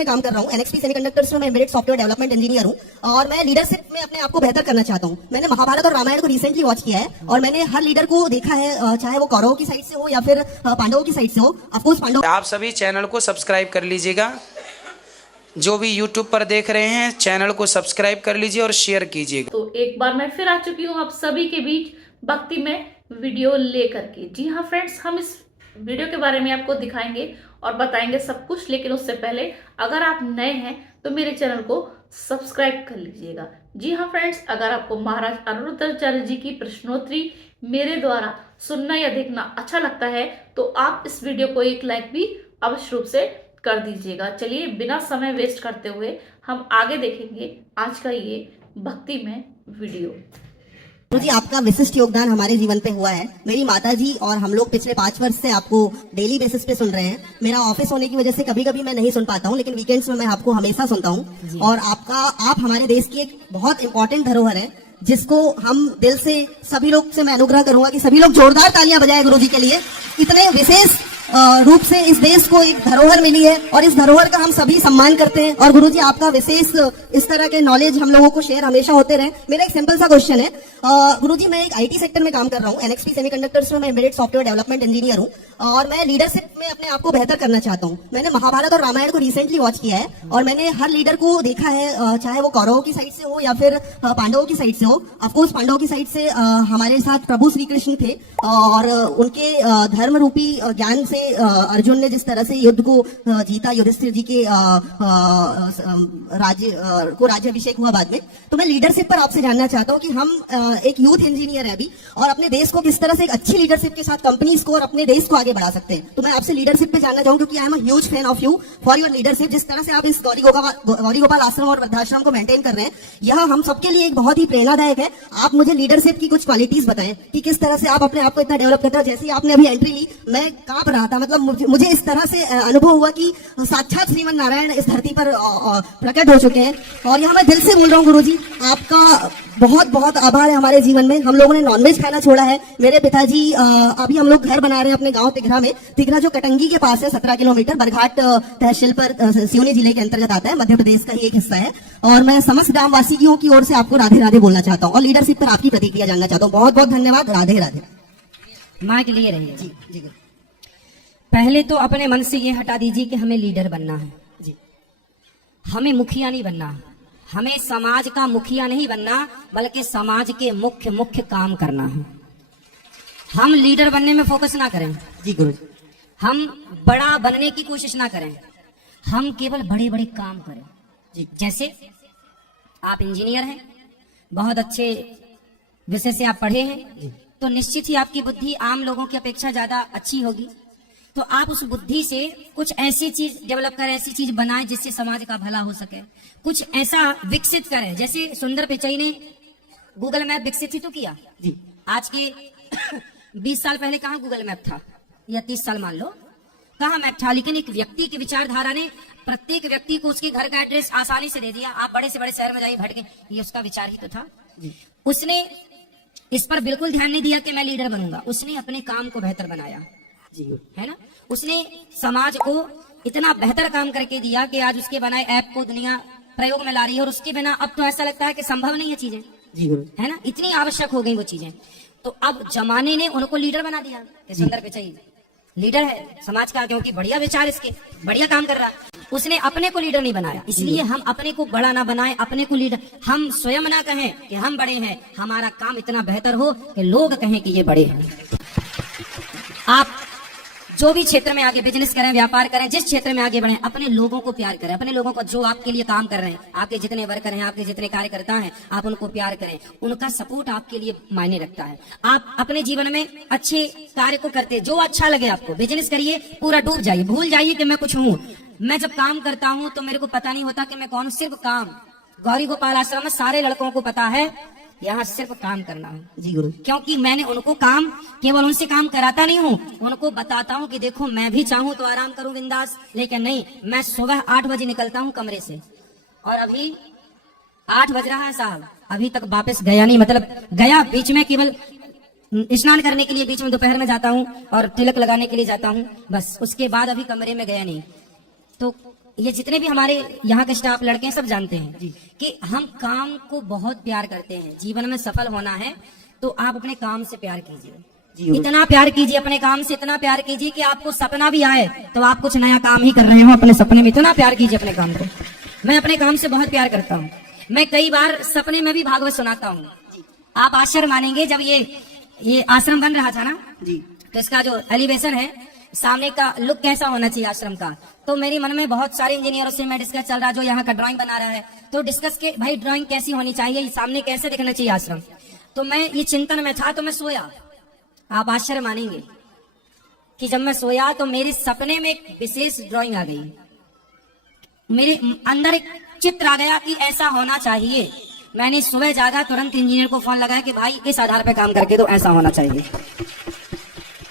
में काम कर रहा हूँ। एनएक्सपी सेमीकंडक्टर्स में मैं एम्बेडेड सॉफ्टवेयर डेवलपमेंट इंजीनियर हूँ और मैं लीडरशिप में अपने आप को बेहतर करना चाहता हूँ। मैंने महाभारत और रामायण को रिसेंटली वॉच किया है और मैंने हर लीडर को देखा है, चाहे वो कौरवों की साइड से हो या फिर पांडवों की साइड से हो। ऑफकोर्स पांडव। आप सभी चैनल को सब्सक्राइब कर लीजिएगा। जो भी YouTube पर देख रहे हैं चैनल को सब्सक्राइब कर लीजिए और शेयर कीजिएगा। तो एक बार मैं फिर आ चुकी हूँ आप सभी के बीच भक्ति में वीडियो लेकर के। जी हाँ फ्रेंड्स, हम इस वीडियो के बारे में आपको दिखाएंगे और बताएंगे सब कुछ, लेकिन उससे पहले अगर आप नए हैं तो मेरे चैनल को सब्सक्राइब कर लीजिएगा। जी हाँ फ्रेंड्स, अगर आपको महाराज अनिरुद्धाचार्य जी की प्रश्नोत्तरी मेरे द्वारा सुनना या देखना अच्छा लगता है तो आप इस वीडियो को एक लाइक भी अवश्य रूप से कर दीजिएगा। चलिए बिना समय वेस्ट करते हुए हम आगे देखेंगे आज का ये भक्ति में वीडियो। गुरु जी, आपका विशिष्ट योगदान हमारे जीवन पे हुआ है। मेरी माता जी और हम लोग पिछले 5 वर्ष से आपको डेली बेसिस पे सुन रहे हैं। मेरा ऑफिस होने की वजह से कभी कभी मैं नहीं सुन पाता हूँ, लेकिन वीकेंड्स में मैं आपको हमेशा सुनता हूँ। और आप हमारे देश की एक बहुत इंपॉर्टेंट धरोहर है, जिसको हम दिल से सभी लोग से मैं अनुग्रह करूंगा कि सभी लोग जोरदार तालियां बजाएं गुरु जी के लिए। इतने विशेष रूप से इस देश को एक धरोहर मिली है और इस धरोहर का हम सभी सम्मान करते हैं। और गुरुजी, आपका विशेष इस तरह के नॉलेज हम लोगों को शेयर हमेशा होते रहे। मेरा एक सिंपल सा क्वेश्चन है, गुरुजी मैं एक आईटी सेक्टर में काम कर रहा हूँ। एनएक्सपी सेमीकंडक्टर्स में मैं एम्बेडेड सॉफ्टवेयर डेवलपमेंट इंजीनियर हूँ और मैं लीडरशिप में अपने आप को बेहतर करना चाहता हूँ। मैंने महाभारत और रामायण को रिसेंटली वॉच किया है और मैंने हर लीडर को देखा है, चाहे वो कौरवों की साइड से हो या फिर पांडवों की साइड से हो। ऑफकोर्स पांडवों की साइड से हमारे साथ प्रभु श्री कृष्ण थे और उनके धर्म रूपी ज्ञान से अर्जुन ने जिस तरह से युद्ध को जीता, युधिष्ठिर जी के राज्याभिषेक हुआ बाद में। तो मैं लीडरशिप पर आपसे जानना चाहता हूँ कि हम एक यूथ इंजीनियर है अभी और अपने देश को किस तरह से एक अच्छी लीडरशिप के साथ कंपनीज को और अपने देश को आगे बढ़ा सकते हैं। तो मैं आपसे लीडरशिप पे जानना चाहूँ, क्योंकि I am a huge fan of you for your leadership. जिस तरह से आप इस गौरी गोपाल आश्रम और वृद्धाश्रम को मेंटेन कर रहे हैं, यह हम सबके लिए एक बहुत ही प्रेरणादायक है। आप मुझे लीडरशिप की कुछ क्वालिटीज बताएं कि किस तरह से आप अपने आप को इतना डेवलप करते हैं। जैसे ही आपने अभी एंट्री ली, मैं कांप रहा था। मतलब मुझे इस तरह से अनुभव हुआ कि साक्षात श्रीमन नारायण इस धरती पर प्रकट हो चुके हैं। और यहाँ मैं दिल से बोल रहा हूँ गुरुजी, आपका बहुत बहुत आभार है हमारे जीवन में। हम लोगों ने नॉनवेज खाना छोड़ा है। मेरे पिताजी अभी हम लोग घर बना रहे हैं अपने गांव तिघरा में। तिघरा जो कटंगी के पास है, 17 किलोमीटर बरघाट तहसील पर सिवनी जिले के अंतर्गत आता है, मध्य प्रदेश का ही एक हिस्सा है। और मैं समस्त ग्रामवासियों की ओर से आपको राधे राधे बोलना चाहता हूँ और लीडरशिप पर आपकी प्रतिक्रिया जानना चाहता हूँ। बहुत बहुत धन्यवाद। राधे राधे। माँ के लिए रहिए। जी जी। पहले तो अपने मन से ये हटा दीजिए कि हमें लीडर बनना है। जी, हमें मुखिया नहीं बनना, हमें समाज का मुखिया नहीं बनना, बल्कि समाज के मुख्य काम करना है। हम लीडर बनने में फोकस ना करें। जी गुरु जी। हम बड़ा बनने की कोशिश ना करें, हम केवल बड़े बड़े काम करें। जी। जैसे आप इंजीनियर हैं, बहुत अच्छे विषय से आप पढ़े हैं, तो निश्चित ही आपकी बुद्धि आम लोगों की अपेक्षा ज्यादा अच्छी होगी। तो आप उस बुद्धि से कुछ ऐसी चीज डेवलप करें, ऐसी चीज बनाएं जिससे समाज का भला हो सके। कुछ ऐसा विकसित करें, जैसे सुंदर पिचाई ने गूगल मैप विकसित ही तो किया। जी। आज के 20 साल पहले कहाँ गूगल मैप था, या 30 साल मान लो, कहाँ मैप था। लेकिन एक व्यक्ति की विचारधारा ने प्रत्येक व्यक्ति को उसके घर का एड्रेस आसानी से दे दिया। आप बड़े से बड़े शहर में जाइए भटके, ये उसका विचार ही तो था। उसने इस पर बिल्कुल ध्यान नहीं दिया कि मैं लीडर बनूंगा। उसने अपने काम को बेहतर बनाया, जी है ना। उसने समाज को इतना बेहतर काम करके दिया कि आज उसके बनाए ऐप को दुनिया प्रयोग में ला रही है। और उसके बिना अब तो ऐसा लगता है कि संभव नहीं है चीजें, जी गुरु, है ना। इतनी आवश्यक हो गई वो चीजें। तो अब जमाने ने उनको लीडर बना दिया कि सुंदर पिचाई लीडर है समाज का, क्योंकि बढ़िया विचार, इसके बढ़िया काम कर रहा है। उसने अपने को लीडर नहीं बनाया। इसलिए हम अपने को बड़ा ना बनाएं, अपने को लीडर हम स्वयं ना कहें कि हम बड़े हैं। हमारा काम इतना बेहतर हो कि लोग कहें कि ये बड़े हैं। आप जो भी क्षेत्र में आगे बिजनेस करें, व्यापार करें, जिस क्षेत्र में आगे बढ़े, अपने लोगों को प्यार करें। अपने लोगों को जो आपके लिए काम कर रहे हैं, आपके जितने वर्कर हैं, आपके जितने कार्यकर्ता हैं, आप उनको प्यार करें। उनका सपोर्ट आपके लिए मायने रखता है। आप अपने जीवन में अच्छे कार्य को करते, जो अच्छा लगे आपको, बिजनेस करिए, पूरा डूब जाइए, भूल जाइए कि मैं कुछ हूँ। मैं जब काम करता हूँ तो मेरे को पता नहीं होता कि मैं कौन हूँ। सिर्फ काम। गौरी गोपाल आश्रम में सारे लड़कों को पता है यहाँ सिर्फ काम करना है। जी गुरु। क्योंकि मैंने उनको काम, केवल उनसे काम कराता नहीं हूँ, उनको बताता हूँ कि देखो मैं भी चाहूँ तो आराम करूँ बिंदास, लेकिन नहीं, मैं सुबह 8 बजे निकलता हूँ कमरे से और अभी 8 बज रहा है साहब, अभी तक वापस गया नहीं। मतलब गया बीच में, केवल स्नान करने के लिए बीच में दोपहर में जाता हूँ और तिलक लगाने के लिए जाता हूँ, बस। उसके बाद अभी कमरे में गया नहीं। तो ये जितने भी हमारे यहाँ के स्टाफ लड़के हैं सब जानते हैं कि हम काम को बहुत प्यार करते हैं। जीवन में सफल होना है तो आप अपने काम से प्यार कीजिए, इतना प्यार कीजिए अपने काम से, इतना प्यार कीजिए कि आपको सपना भी आए तो आप कुछ नया काम ही कर रहे हो अपने सपने में। इतना प्यार कीजिए अपने काम को। मैं अपने काम से बहुत प्यार करता हूँ। मैं कई बार सपने में भी भागवत सुनाता हूँ। आप आश्चर्य मानेंगे, जब ये आश्रम बन रहा था ना जी, तो इसका जो एलिवेशन है, सामने का लुक कैसा होना चाहिए आश्रम का, तो मेरे मन में बहुत सारे इंजीनियरों से मैं डिस्कस चल रहा, जो यहाँ का ड्राइंग बना रहा है, तो डिस्कस के भाई ड्राइंग कैसी होनी चाहिए, सामने कैसे दिखना चाहिए आश्रम। तो मैं ये चिंतन में था, तो मैं सोया। आप आश्चर्य मानेंगे कि जब मैं सोया तो मेरे सपने में एक विशेष ड्राइंग आ गई, मेरे अंदर एक चित्र आ गया कि ऐसा होना चाहिए। मैंने सुबह जागा, तुरंत इंजीनियर को फोन लगाया कि भाई इस आधार पे काम करके तो ऐसा होना चाहिए।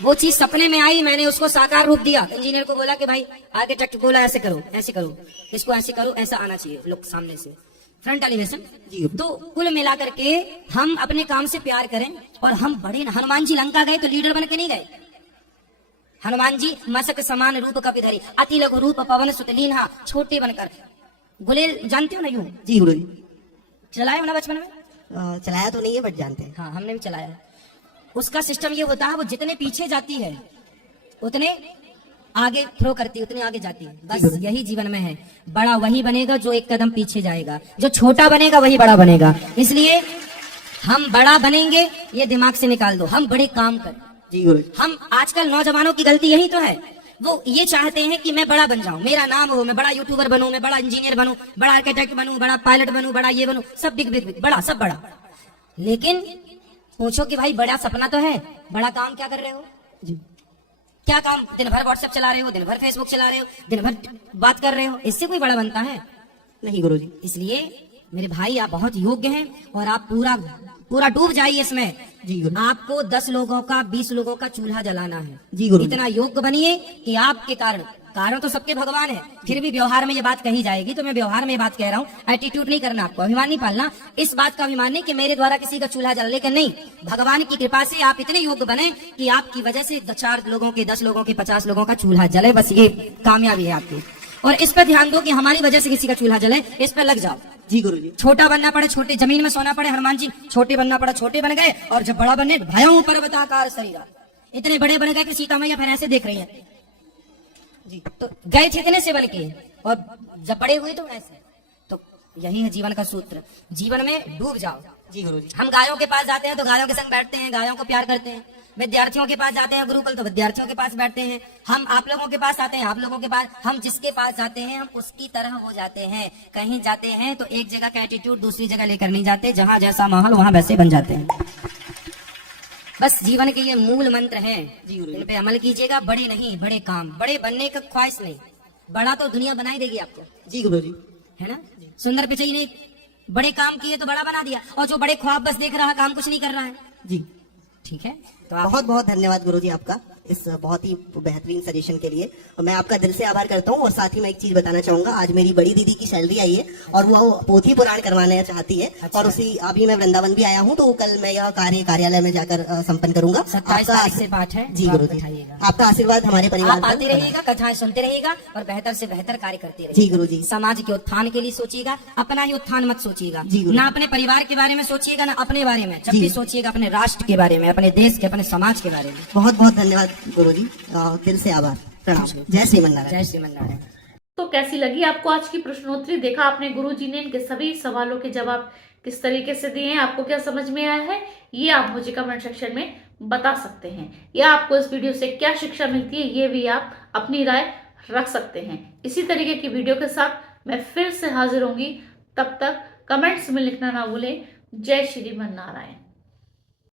वो चीज सपने में आई, मैंने उसको साकार रूप दिया। इंजीनियर को बोला कि भाई, आर्किटेक्ट बोला ऐसे करो, ऐसे करो, इसको ऐसे करो, ऐसा आना चाहिए लुक सामने से, फ्रंट एलिवेशन। तो कुल मिलाकर के हम अपने काम से प्यार करें। और हम बड़े, हनुमान जी लंका गए तो लीडर बन के नहीं गए। हनुमान जी मशक समान रूप कपिधरि, अति लघु रूप पवन सुत लीन्हा, छोटे बनकर। गुलेल जानते हो ना यूं? जी गुरु जी। चलाया हो ना बचपन में? चलाया तो नहीं है बट जानते हैं। हाँ, हमने भी चलाया। उसका सिस्टम ये होता है, वो जितने पीछे जाती है उतने आगे थ्रो करती है, उतने आगे जाती है। बस यही जीवन में है, बड़ा वही बनेगा जो एक कदम पीछे जाएगा, जो छोटा बनेगा वही बड़ा बनेगा। इसलिए हम बड़ा बनेंगे, ये दिमाग से निकाल दो। हम बड़े काम करें जी गुरु। हम आजकल नौजवानों की गलती यही तो है, वो ये चाहते हैं कि मैं बड़ा बन जाऊं, मेरा नाम हो, मैं बड़ा यूट्यूबर बनूं, मैं बड़ा इंजीनियर बनूं, बड़ा आर्किटेक्ट बनूं, बड़ा पायलट बनूं, बड़ा ये बनूं, सब बिग बिग बिग, बड़ा, सब बड़ा। लेकिन पूछो कि भाई बड़ा सपना तो है, बड़ा काम क्या कर रहे हो जी? क्या काम? दिन भर व्हाट्सएप चला रहे हो, दिन भर फेसबुक चला रहे हो, दिन भर बात कर रहे हो, इससे कोई बड़ा बनता है? नहीं गुरु जी। इसलिए मेरे भाई, आप बहुत योग्य हैं और आप पूरा डूब जाइए इसमें जी गुरु। आपको 10 लोगों का, 20 लोगों का चूल्हा जलाना है जी गुरु। इतना योग्य बनिए कि आपके कारण तो सबके भगवान है, फिर भी व्यवहार में ये बात कही जाएगी, तो मैं व्यवहार में ये बात कह रहा हूँ। एटीट्यूड नहीं करना, आपको अभिमान नहीं पालना। इस बात का अभिमान नहीं कि मेरे द्वारा किसी का चूल्हा जला, लेकिन नहीं, भगवान की कृपा से आप इतने योग्य बने कि आपकी वजह से 4 लोगों के, 10 लोगों के, 50 लोगों का चूल्हा जले। बस ये कामयाबी है आपकी। और इस पर ध्यान दो कि हमारी वजह से किसी का चूल्हा जले, इस पर लग जाओ जी गुरु जी। छोटा बनना पड़े छोटे, जमीन में सोना पड़े, हनुमान जी छोटे बनना पड़ा, छोटे बन गए। और जब बड़ा बनने, भयों पर्वताकार शरीर, इतने बड़े बन गए कि सीता मैया फिर ऐसे देख रही है जी। तो गए थे इतने से बन के, और जब बड़े हुए तो ऐसे। तो यही है जीवन का सूत्र, जीवन में डूब जाओ जी गुरु जी। हम गायों के पास जाते हैं तो गायों के संग बैठते हैं, गायों को प्यार करते हैं। विद्यार्थियों के पास जाते हैं गुरुकुल तो विद्यार्थियों के पास बैठते हैं। हम आप लोगों के पास आते हैं, आप लोगों के पास, हम जिसके पास जाते हैं हम उसकी तरह हो जाते हैं। कहीं जाते हैं तो एक जगह का एटीट्यूड दूसरी जगह लेकर नहीं जाते, जहां जैसा माहौल वहां वैसे बन जाते हैं। बस जीवन के ये मूल मंत्र हैं, इन पे अमल कीजिएगा। बड़े नहीं, बड़े काम, बड़े बनने का ख्वाहिश नहीं, बड़ा तो दुनिया बना ही देगी आपको जी गुरु जी। है ना? सुंदर पिचई ने बड़े काम किए तो बड़ा बना दिया, और जो बड़े ख्वाब बस देख रहा है, काम कुछ नहीं कर रहा है जी। ठीक है, तो आप बहुत बहुत धन्यवाद गुरु जी आपका इस बहुत ही बेहतरीन सजेशन के लिए। और मैं आपका दिल से आभार करता हूँ। और साथ ही मैं एक चीज बताना चाहूंगा, आज मेरी बड़ी दीदी की सैलरी आई है और वो पोथी पुराण करवाना चाहती है। अच्छा। और उसी अभी मैं वृंदावन भी आया हूँ, तो कल मैं यह कार्यालय में जाकर संपन्न करूंगा। 27 तारीख से पाठ है जी तो गुरु आप जी। बैठाइएगा। आपका आशीर्वाद हमारे परिवार आप पर आते रहिएगा, कथाएं सुनते रहिएगा और बेहतर से बेहतर कार्य करते रहिएगा। जी गुरु जी। समाज के उत्थान के लिए सोचिएगा, अपना ही उत्थान मत सोचिएगा। जी गुरु। ना अपने परिवार के बारे में सोचिएगा, ना अपने बारे में, जब जी। भी सोचिएगा अपने राष्ट्र के बारे में, अपने देश के, अपने समाज के बारे में। बहुत बहुत धन्यवाद गुरु जी, दिल से आभार, प्रणाम। जय श्रीमन नारायण। जय श्रीमन नारायण। तो कैसी लगी आपको आज की प्रश्नोत्तरी? देखा आपने गुरुजी ने इनके सभी सवालों के जवाब किस तरीके से दिए हैं, आपको क्या समझ में आया है, ये आप मुझे कमेंट सेक्शन में बता सकते हैं। या आपको इस वीडियो से क्या शिक्षा मिलती है, ये भी आप अपनी राय रख सकते हैं। इसी तरीके की वीडियो के साथ मैं फिर से हाजिर होंगी, तब तक कमेंट्स में लिखना ना भूलें। जय श्रीमन नारायण।